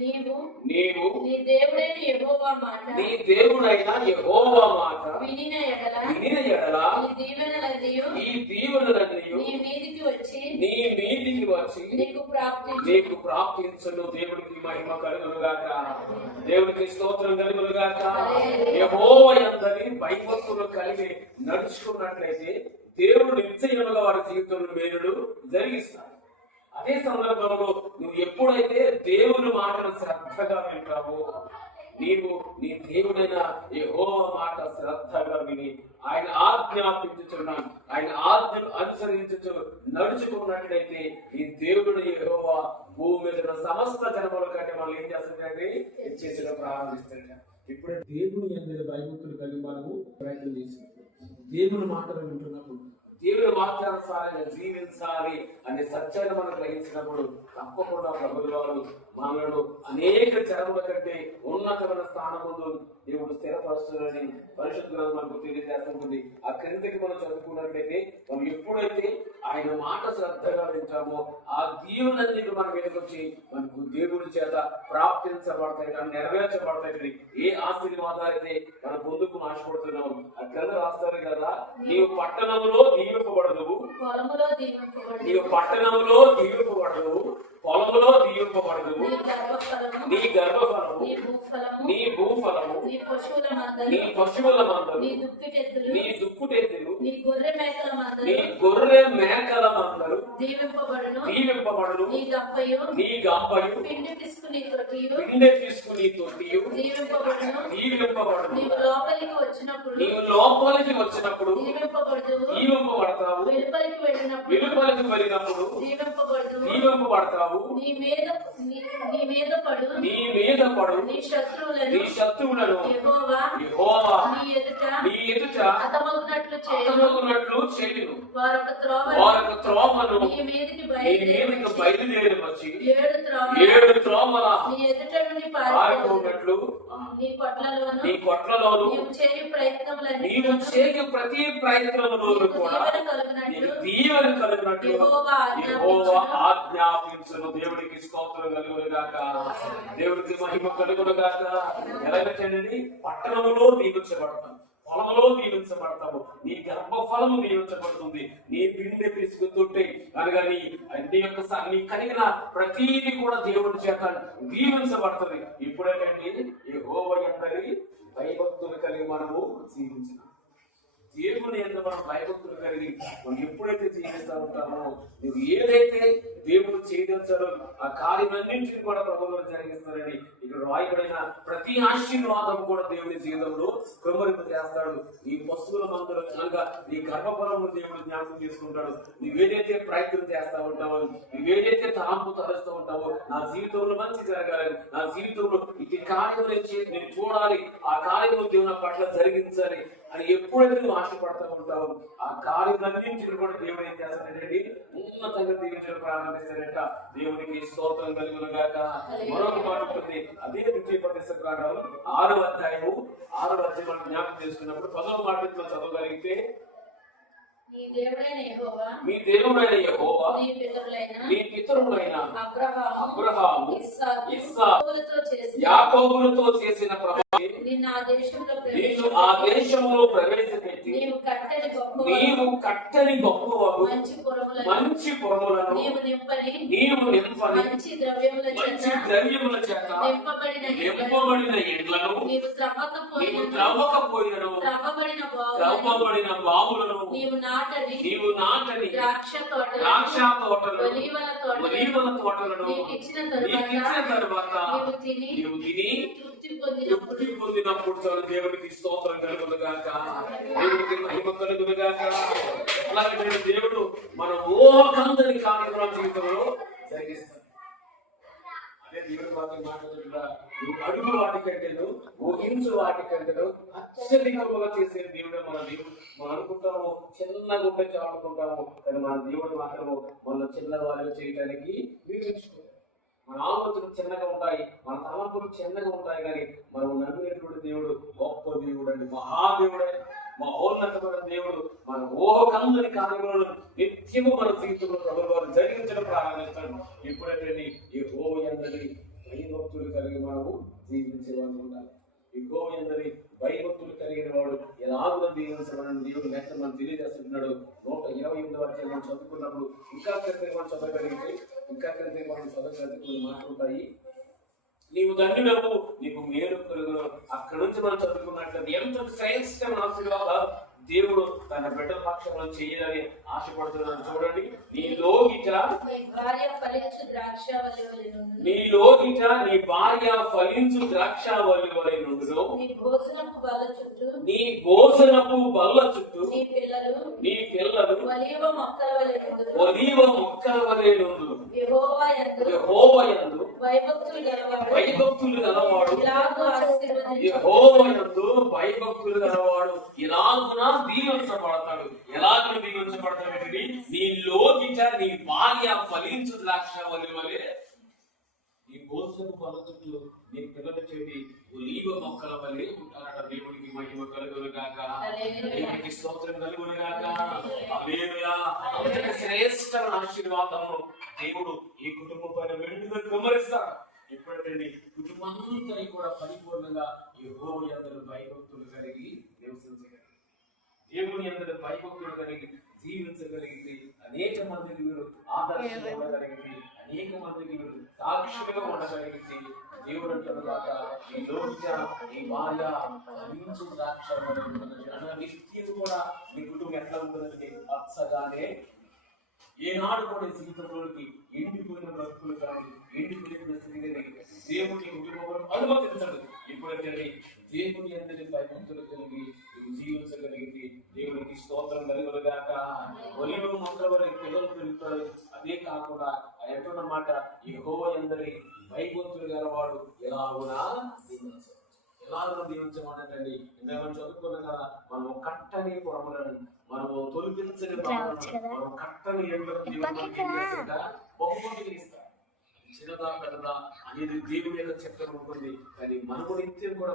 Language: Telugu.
నీవు నీవు నీ దేవుడైన యెహోవా మాట వినిన ఎడల ఈ దీవెనలన్నీయు నీ మీదికి వచ్చి నీకు ప్రాప్తించును. దేవుడికి మహిమ కలుగును గాక. దేవుడికి స్తోత్రం కలుగును గాక. యెహోవా యందలి భయభక్తులు కలిగి నడుచుకున్నట్లయితే దేవుడు నిశ్చయముగా వారి జీవితంలో మేలుడు జరిగిస్తాడు. అదే సందర్భంలో నువ్వు ఎప్పుడైతే దేవుని మాటను శ్రద్ధగా వింటావో, నీవు నీ దేవుడైన యెహోవా మాట శ్రద్ధగా విని ఆయన ఆజ్ఞాపించుచున్నాను, ఆయన ఆజ్ఞను అనుసరించుచు నడుచుకున్నట్లయితే ఈ దేవుడు యెహోవా భూమి మీద ఉన్న సమస్త జనముల కంటే మనం ఏం చేస్తుందంటే చేసిన ప్రారంభిస్తాడు. ఇప్పుడు దేవుని అందరి భయభక్తులు కలిగి మనము ప్రయత్నం చేసినప్పుడు, దేవుని మాటలు వింటున్నప్పుడు, దేవుని వాక్యానుసారంగా జీవించాలి అనే సత్యాన్ని మనం గ్రహించినప్పుడు తప్పకుండా ప్రభువు వారు మనలో అనేక చరముల కంటే ఉన్నతమైన స్థానం ముందు దేవుడు స్థిరపరుస్తున్నాడని పరిశుద్ధ గ్రంథం మనకు తెలియజేస్తుంది. ఆ క్రిందకి మనం చదువుకున్నట్లయితే మనం ఎప్పుడైతే ఆయన మాట శ్రద్ధగా వింటామో ఆ దీవులన్నీ మన మీదకి వచ్చి మనకు దేవుడి చేత ప్రాప్తించబడతాయి, కానీ నెరవేర్చబడతాయి. ఏ ఆశీర్వాదాలు అయితే మన పొందుకు ఆశపడుతున్నాము ఆ గ్రంథ రాస్తారు కదా, నీవు పట్టణంలో దీవింపబడదు, నీవు పట్టణంలో దీవింపబడదు, పొలంలో దీవింపబడదు, నీ గర్భఫలము, నీ భూఫలము, నీ పశువుల మందలు, నీ దుక్కుటెద్దులు, నీ గొర్రె మేకల మందలు దీవింపబడును, నీ గంపయు పిండి తీసుకుని తొట్టియు దీవింపబడును. నీవు లోపలికి వచ్చినప్పుడు దీవింపబడతావు, వెలుపలికి వెళ్ళినప్పుడు దీవింపబడతావు. నీ మీద పడు నీ శత్రువులను యెహోవా నీ ఎదుట హతమగునట్లు చేయును. వారొక త్రోవను నీ మీదికి బయలుదేరి వచ్చి 7 త్రోవల నీ ఎదుట నుండి పారిపోవునట్లు నీ కొట్లలోను నీవు చేయు ప్రతి ప్రయత్నములోను కూడా దీవెన కలుగునట్లు యెహోవా ఆజ్ఞాపించును. దేవుడికి స్తోత్రం కలుగును గాక. దేవుడికి మహిమ కలుగును గాక. ఎలాగంటే పట్టణంలో దీవించబడతాం, పొలంలో దీవించబడతాము, నీ గర్భఫలము దీవించబడుతుంది, నీ పిండి తీసుకుతుంటే అనగా నీ యొక్క నీ కలిగిన ప్రతీది కూడా దేవుడి చేత దీవించబడుతుంది. ఇప్పుడేంటంటే యెహోవా యందలి భయభక్తులు కలిగి మనము జీవించాలి. దేవుని ఎంత మనం భయభక్తులు కలిగి మనం ఎప్పుడైతే జీవిస్తూ ఉంటామో, నువ్వు ఏదైతే దేవుడు చేయదలిచాడో ఆ కార్యమన్నింటినీ కూడా ప్రభువులో జరిగిస్తారని ఇక్కడ రాయబడిన ప్రతి ఆశీర్వాదం కూడా దేవుడి జీవితంలో కృమరింప చేస్తాడు. నీ పశువుల మందలు అనగా నీ గర్భఫలము దేవుడు జ్ఞాపకం చేసుకుంటాడు. నువ్వేదైతే ప్రయత్నం చేస్తా ఉంటావో, నువ్వేదైతే తలంపు తలుస్తూ ఉంటావో, నా జీవితంలో మంచి జరగాలి, నా జీవితంలో ఇది కార్యం నేను చూడాలి, ఆ కార్యము దేవుని పట్ల జరిగించాలి అని ఎప్పుడైతే నువ్వు ఆశపడతా ఉంటావు, ఆ కార్యములన్నింటిని కూడా దేవుడు ఏం చేస్తాడండి ఉన్నతంగా దీవించడం ప్రారంభిస్తాడంట. దేవునికి స్తోత్రం కలుగును గాక. మరొక మాట ఉంటుంది, అదే 6వ అధ్యాయము మనం జ్ఞాపకం చేసుకున్నప్పుడు 10వ మాట చదవగలిగితే, మీ దేవుడైన యెహోవా నీ పితరులైన అబ్రహాము ఇస్సాకు యాకోబులతో చేసిన నిన్ను ఆ దేశంలో ప్రవేశపెట్టి నీవు కట్టని గొప్పవాడు మంచి పొరములను నీవు నింపని మంచి ద్రవ్యముల చేత నింపబడిన ఇండ్లను నీవు త్రవ్వకపోయినను త్రవ్వబడిన బావులను నీవు నాటని ద్రాక్ష తోటలను ఒలీవల తోటలను నీకు ఇచ్చిన తరువాత నీవు తిని తృప్తి పొందినప్పుడు దేవుడికి స్తోత్రం కలుగును గాక. దేవుడికి మహిమ కలుగును గాక. అలాగే దేవుడు మన ఊహకందని కార్యక్రమం జీవితంలో జరిగిస్తాడు. అదే దేవుడి వాక్యం మాట్లాడుతుంటా, నువ్వు అడుగు వాటికంటేను ఊహించు వాటికంటేను అత్యధికంగా చేసే దేవుడే మన దేవుడు. మనం అనుకుంటాము చిన్నగా ఉంటే చాలనుకుంటాము, కానీ మన దేవుడు మాత్రము మన చిన్నవాళ్ళు చేయడానికి వీక్షించుకో. మన ఆలోచనలు చిన్నగా ఉంటాయి, మన తలంపులు చిన్నగా ఉంటాయి, కానీ మనం నమ్మినటువంటి దేవుడు గొప్ప దేవుడు అండి, మహాదేవుడే, మహోన్నతమైన దేవుడు. మన ఊహకందని కార్యములను నిత్యము మన జీవితంలో ప్రభువు వారు జరిగించడం ప్రారంభిస్తాడు. ఎప్పుడైతే యెహోవా యందలి భయభక్తులు కలిగి మనము జీవించేవాళ్ళు ఉండాలి. యెహోవా యందు భయభక్తులు కలిగిన వాడు ఎలాగో దీవించబడని దేవుడు నెక్స్ట్ మనం తెలియజేస్తున్నాడు. 128వ అధ్యాయం మనం చదువుకున్నప్పుడు ఇంకా క్రితం మనం చదవగలిగితే కొన్ని మాటలు ఉంటాయి. నీవు ధన్యుడవు, నీకు మేలు కలుగును. అక్కడ నుంచి మనం చదువుకున్నట్లయితే ఎంత శ్రేష్టమైన ఆశీర్వాదాలు దేవుడు తన బిడ్డల పక్షంలో చేయాలని ఆశపడుతున్నాడు. చూడండి, నీలోగిట నీ భార్య ఫలించు ద్రాక్షావల్లి వలె నుండును. నీ భోజనపు బల్ల చుట్టూ నీ పిల్లలు ఒలీవ మొక్కల వలె నుండును. యెహోవా యందు భయభక్తులు గలవాడు ఇలాగున దీవించబడతాడు. ఎలాగున దీవించబడతాడు? నీ లోకిట నీ భార్య ఫలించు ద్రాక్షావల్లి వలె, నీ భోజనపు బల్ల చుట్టూ నీ పిల్లల చెవి ఒలీవ మొక్కల వలె ఉంటారట. దేవుడికి మహిమ కలుగును గాక, దేవుడికి స్తోత్రం కలుగును గాక. హల్లెలూయా. అంతటి శ్రేష్టమైన ఆశీర్వాదము దేవుడు ఈ కుటుంబం పైన వెంటనే కుమ్మరిస్తాడు. ఎప్పుడంటే కుటుంబంతా కూడా పరిపూర్ణంగా యెహోవా యందు భయభక్తులు కలిగి నివసించగలిగి, దేవుని యందు భయభక్తులు కలిగి జీవించగలిగితే అనేక మందికి వీరు ఆదర్శంగా ఉండగలిగితే, అనేక మందికి వీరు సాక్షిగా ఉండగలిగితే, దేవుడు అంటున్నాక ఈ లోకిట ఈ భార్య ఫలించు ద్రాక్షావల్లి నిత్యం కూడా మీ కుటుంబం ఎట్లా ఉంటుందంటే పచ్చగానే, ఏనాడు కూడా జీవితంలోకి ఎండిపోయిన బ్రతుకులు కానీ ఎండిపోయిన స్థితి దేవుని కుటుంబం అనుమతించడు. ఇప్పుడైతే దేవుని అందరి భయభక్తులు కలిగి జీవించగలిగి దేవునికి స్తోత్రం కలుగునుగాక. ఒలీవ మొక్కల వల్ల పిల్లలు పెరుగుతాడు. అదే కాకుండా ఎంటున్నమాట యెహోవా యందు భయభక్తులు గలవాడు ఎలాగునా దీవించమన్నట్టండి. ఇందాక మనం చదువుకున్నాం కదా, మనము కట్టని పొరములను మనము తొలగించని మనం కట్టని బహుమతిని ఇస్తాం. చిన్నదా పెద్దదా అనేది దేవుని యొక్క చక్రం ఉంటుంది. కానీ మనము నిత్యం కూడా